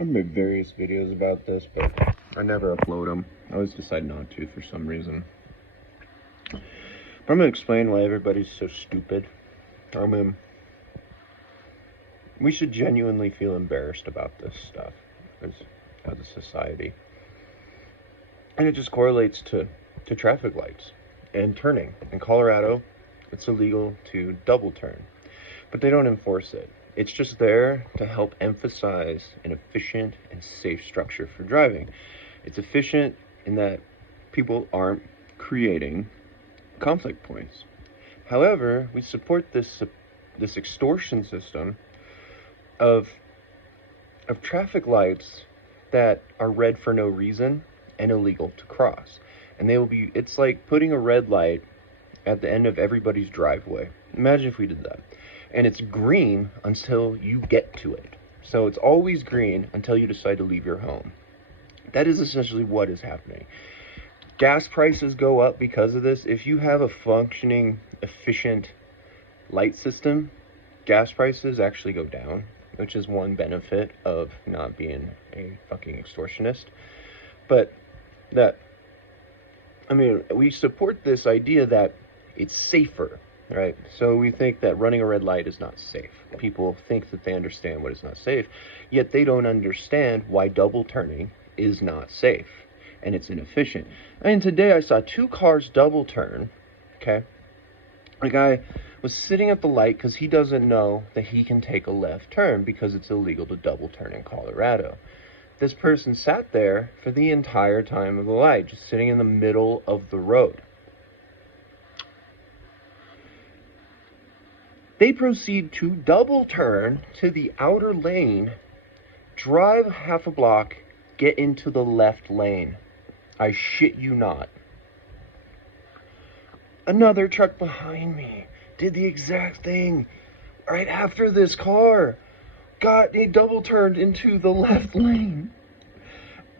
I've made various videos about this, but I never upload them. I always decide not to for some reason. But I'm gonna explain why everybody's so stupid. I mean, we should genuinely feel embarrassed about this stuff as a society. And it just correlates to traffic lights and turning. In Colorado, it's illegal to double turn, but they don't enforce it. It's just there to help emphasize an efficient and safe structure for driving. It's efficient in that people aren't creating conflict points. However, we support this extortion system of traffic lights that are red for no reason and illegal to cross. And it's like putting a red light at the end of everybody's driveway. Imagine if we did that. And it's green until you get to it. So it's always green until you decide to leave your home. That is essentially what is happening. Gas prices go up because of this. If you have a functioning, efficient light system, gas prices actually go down, which is one benefit of not being a fucking extortionist. But we support this idea that it's safer, right? So we think that running a red light is not safe. People think that they understand what is not safe, yet they don't understand why double turning is not safe and it's inefficient. And today I saw 2 cars double turn, okay? The guy was sitting at the light because he doesn't know that he can take a left turn because it's illegal to double turn in Colorado. This person sat there for the entire time of the light, just sitting in the middle of the road. They proceed to double turn to the outer lane, drive half a block, get into the left lane. I shit you not. Another truck behind me did the exact thing right after this car. They double turned into the left lane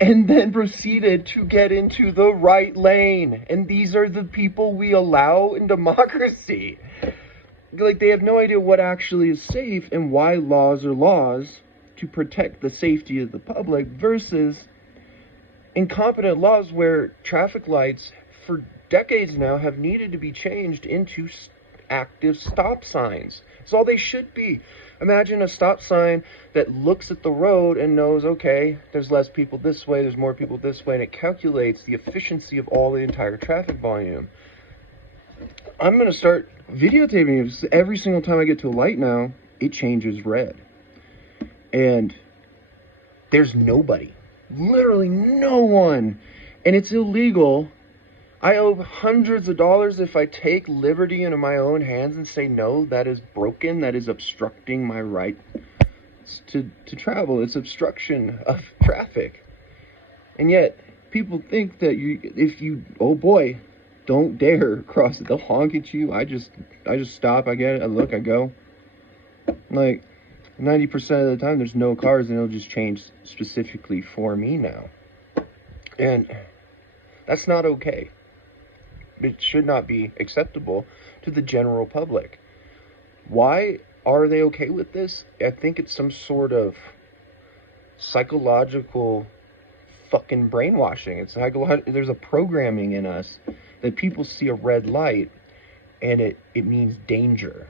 and then proceeded to get into the right lane. And these are the people we allow in democracy. Like, they have no idea what actually is safe and why laws are laws to protect the safety of the public versus incompetent laws where traffic lights for decades now have needed to be changed into active stop signs. It's all they should be. Imagine a stop sign that looks at the road and knows, okay, there's less people this way, there's more people this way, and it calculates the efficiency of all the entire traffic volume. I'm going to start videotaping it. Every single time I get to a light now, it changes red. And there's nobody. Literally no one. And it's illegal. I owe hundreds of dollars if I take liberty into my own hands and say, no, that is broken. That is obstructing my right to travel. It's obstruction of traffic. And yet, people think that oh boy, don't dare cross it. They'll honk at you. I just stop. I get it. I look. I go. Like 90% of the time, there's no cars, and it'll just change specifically for me now. And that's not okay. It should not be acceptable to the general public. Why are they okay with this? I think it's some sort of psychological fucking brainwashing. There's a programming in us that people see a red light and it means danger.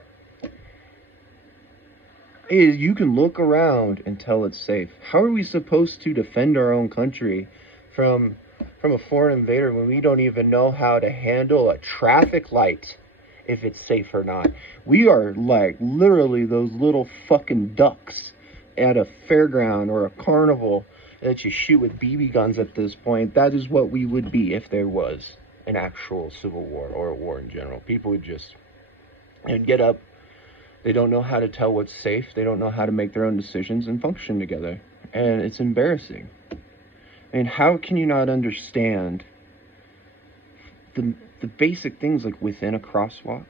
You can look around and tell it's safe. How are we supposed to defend our own country from a foreign invader when we don't even know how to handle a traffic light, if it's safe or not? We are like literally those little fucking ducks at a fairground or a carnival that you shoot with BB guns at this point. That is what we would be if there was an actual civil war or a war in general. People would just get up. They don't know how to tell what's safe. They don't know how to make their own decisions and function together. And it's embarrassing. I mean, how can you not understand the basic things like within a crosswalk,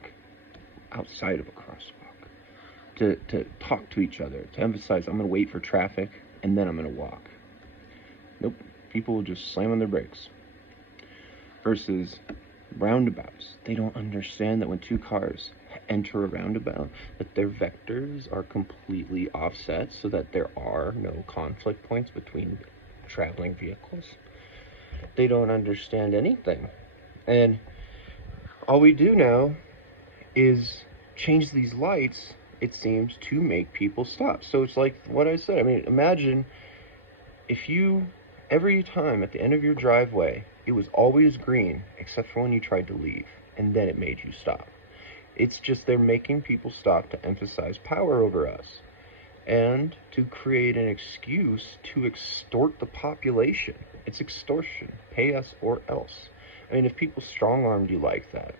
outside of a crosswalk, to talk to each other, to emphasize, I'm going to wait for traffic and then I'm going to walk. Nope. People will just slam on their brakes. Versus roundabouts. They don't understand that when 2 cars enter a roundabout, that their vectors are completely offset so that there are no conflict points between traveling vehicles. They don't understand anything. And all we do now is change these lights, it seems, to make people stop. So it's like what I said. I mean, imagine if you, every time at the end of your driveway, it was always green, except for when you tried to leave, and then it made you stop. It's just they're making people stop to emphasize power over us and to create an excuse to extort the population. It's extortion. Pay us or else. I mean, if people strong-armed you like that,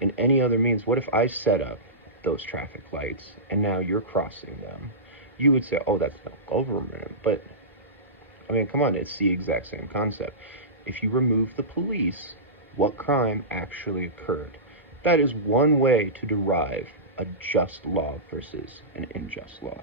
in any other means, what if I set up those traffic lights and now you're crossing them? You would say, oh, that's no government. But, I mean, come on, it's the exact same concept. If you remove the police, what crime actually occurred? That is one way to derive a just law versus an unjust law.